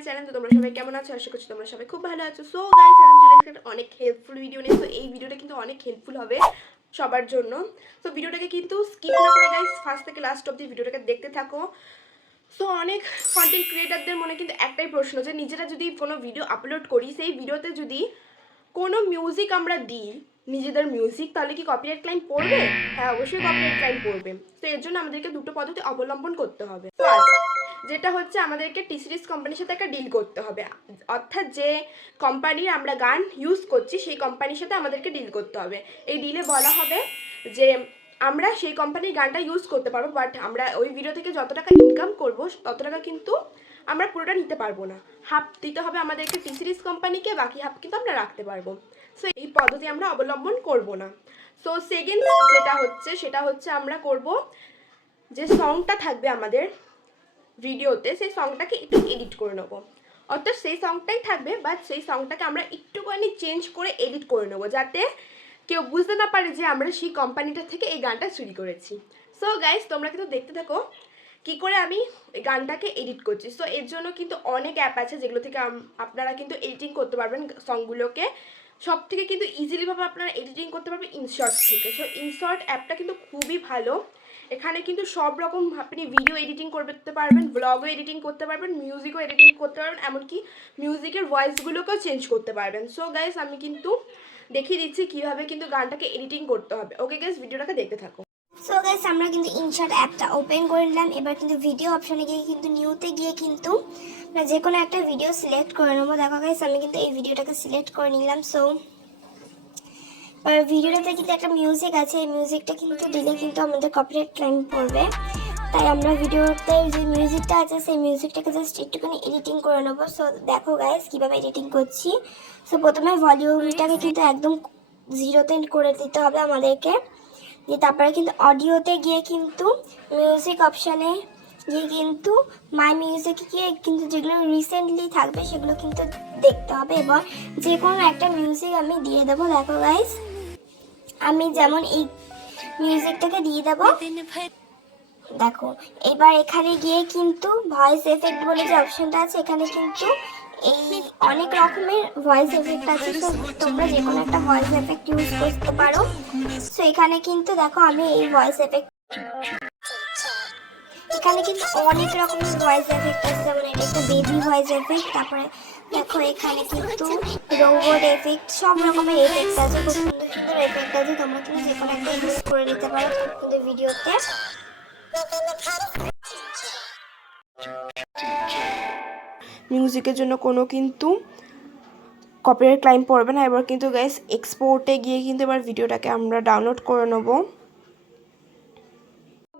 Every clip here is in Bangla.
My channel. তো তোমরা সবাই কেমন আছো? আশা করছি তোমরা সবাই খুব ভালো আছো। সো গাইস, আজকে চলে এসেছি একটা অনেক হেল্পফুল ভিডিও নিয়ে। তো এই ভিডিওটা কিন্তু অনেক হেল্পফুল হবে সবার জন্য। তো ভিডিওটাকে কিন্তু স্কিপ না করে গাইস ফার্স্ট থেকে লাস্ট অবধি ভিডিওটাকে দেখতে থাকো। সো অনেক কন্টেন্ট ক্রিয়েটারদের মনে কিন্তু একটাই প্রশ্ন, যে নিজেরা যদি কোনো ভিডিও আপলোড করি, সেই ভিডিওতে যদি কোনো মিউজিক আমরা দিই, নিজেদের মিউজিক, তাহলে কি কপিরাইট ক্লাইম পড়বে? হ্যাঁ, অবশ্যই কপিরাইট ক্লাইম পড়বে। তো এর জন্য আমাদেরকে দুটো পদ্ধতি অবলম্বন করতে হবে। ফার্স্ট যেটা হচ্ছে, আমাদেরকে টি সিরিজ কোম্পানির সাথে একটা ডিল করতে হবে। অর্থাৎ যে কোম্পানির আমরা গান ইউজ করছি, সেই কোম্পানির সাথে আমাদেরকে ডিল করতে হবে। এই ডিলে বলা হবে যে আমরা সেই কোম্পানির গানটা ইউজ করতে পারবো, বাট আমরা ওই ভিডিও থেকে যত টাকা ইনকাম করবো তত টাকা কিন্তু আমরা পুরোটা নিতে পারবো না। হাফ দিতে হবে আমাদেরকে টি সিরিজ কোম্পানিকে, বাকি হাফ কিন্তু আমরা রাখতে পারবো। সো এই পদ্ধতি আমরা অবলম্বন করব না। সো সেকেন্ড যেটা হচ্ছে, সেটা হচ্ছে আমরা করব যে সংটা থাকবে আমাদের ভিডিওতে, সেই সংটাকে একটু এডিট করে নেবো। অর্থাৎ সেই সংটাই থাকবে, বাট সেই সংটাকে আমরা একটুখানি চেঞ্জ করে এডিট করে নেবো, যাতে কেউ বুঝতে না পারে যে আমরা সেই কোম্পানিটা থেকে এই গানটা চুরি করেছি। সো গাইস, তোমরা কিন্তু দেখতে থাকো কী করে আমি এই গানটাকে এডিট করছি। সো এর জন্য কিন্তু অনেক অ্যাপ আছে, যেগুলো থেকে আপনারা কিন্তু এডিটিং করতে পারবেন সংগুলোকে। সব থেকে কিন্তু ইজিলিভাবে আপনারা এডিটিং করতে পারবেন ইনশর্ট থেকে। সো ইনশর্ট অ্যাপটা কিন্তু খুবই ভালো। এখানে কিন্তু সব রকম আপনি ভিডিও এডিটিং করতে পারবেন, ব্লগও এডিটিং করতে পারবেন, মিউজিকও এডিটিং করতে পারবেন, এমনকি মিউজিকের ভয়েসগুলোকেও চেঞ্জ করতে পারবেন। সো গাইস, আমি কিন্তু দেখিয়ে দিচ্ছি কীভাবে কিন্তু গানটাকে এডিটিং করতে হবে। ওকে গাইস, ভিডিওটাকে দেখতে থাকো। সো গাইস, আমরা কিন্তু ইনশর্ট অ্যাপটা ওপেন করে নিলাম। এবার কিন্তু ভিডিও অপশনে গিয়ে কিন্তু নিউতে গিয়ে কিন্তু আমরা যে কোনো একটা ভিডিও সিলেক্ট করে নেবো। দেখো গাইস, আমি কিন্তু এই ভিডিওটাকে সিলেক্ট করে নিলাম। সো ভিডিওটাতে কিন্তু একটা মিউজিক আছে, এই মিউজিকটা কিন্তু দিলে কিন্তু আমাদের কপিরাইট ক্লেম পড়বে। তাই আমরা ভিডিওতে যে মিউজিকটা আছে সেই মিউজিকটাকে জাস্ট একটুখানি এডিটিং করে নেবো। সো দেখো গাইস কীভাবে এডিটিং করছি। সো প্রথমে ভলিউমটাকে কিন্তু একদম 0-তে করে দিতে হবে আমাদেরকে। দিয়ে তারপরে কিন্তু অডিওতে গিয়ে কিন্তু মিউজিক অপশানে গিয়ে কিন্তু মাই মিউজিকে গিয়ে কিন্তু যেগুলো রিসেন্টলি থাকবে সেগুলো কিন্তু দেখতে হবে। এবং যে কোনো একটা মিউজিক আমি দিয়ে দেবো। দেখো গাইস, আমি যেমন এই মিউজিকটাকে দিয়ে দেবো। দেখো এবার এখানে গিয়ে কিন্তু ভয়েস এফেক্ট বলে যে অপশনটা আছে, এখানে কিন্তু এই অনেক রকমের ভয়েস এফেক্ট আছে। তো তোমরা যে কোনো একটা ভয়েস এফেক্ট ইউজ করতে পারো। সো এখানে কিন্তু দেখো আমি এই ভয়েস এফেক্ট, এখানে কিন্তু অনেক রকমের ভয়েস এফেক্ট আছে। যেমন এটা একটা বেবি ভয়েস এফেক্ট, তারপরে দেখো এখানে কিন্তু রোবট এফেক্ট, সব রকমের এফেক্ট আছে। খুব সুন্দর সুন্দর এফেক্ট আছে, তোমরা কিন্তু যে কোনো একটা ইউজ করে নিতে পারো তোমাদের ভিডিওতে। মিউজিকের জন্য কোনো কিন্তু কপিরাইট ক্লাইম পড়বে না। এবার কিন্তু গাইস এক্সপোর্টে গিয়ে কিন্তু এবার ভিডিওটাকে আমরা ডাউনলোড করে নেব।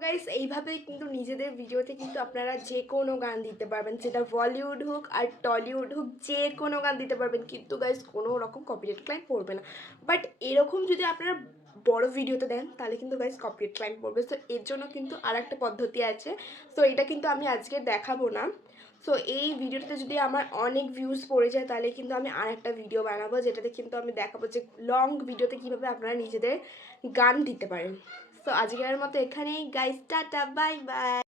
গাইস, এইভাবেই কিন্তু নিজেদের ভিডিওতে কিন্তু আপনারা যে কোনো গান দিতে পারবেন, সেটা বলিউড হোক আর টলিউড হোক, যে কোনো গান দিতে পারবেন, কিন্তু গাইস কোনো রকম কপিরাইট ক্লাইম পড়বে না। বাট এরকম যদি আপনারা বড় ভিডিওতে দেন, তাহলে কিন্তু গাইস কপিরাইট ক্লাইম পড়বে। সো এর জন্য কিন্তু আর একটা পদ্ধতি আছে। সো এটা কিন্তু আমি আজকে দেখাবো না। সো এই ভিডিওতে যদি আমার অনেক ভিউজ পড়ে যায়, তাহলে কিন্তু আমি আর একটা ভিডিও বানাবো, যেটাতে কিন্তু আমি দেখাবো যে লং ভিডিওতে কীভাবে আপনারা নিজেদের গান দিতে পারেন। সো আজকের মতো এখানেই গাইস, টাটা, বাই বাই।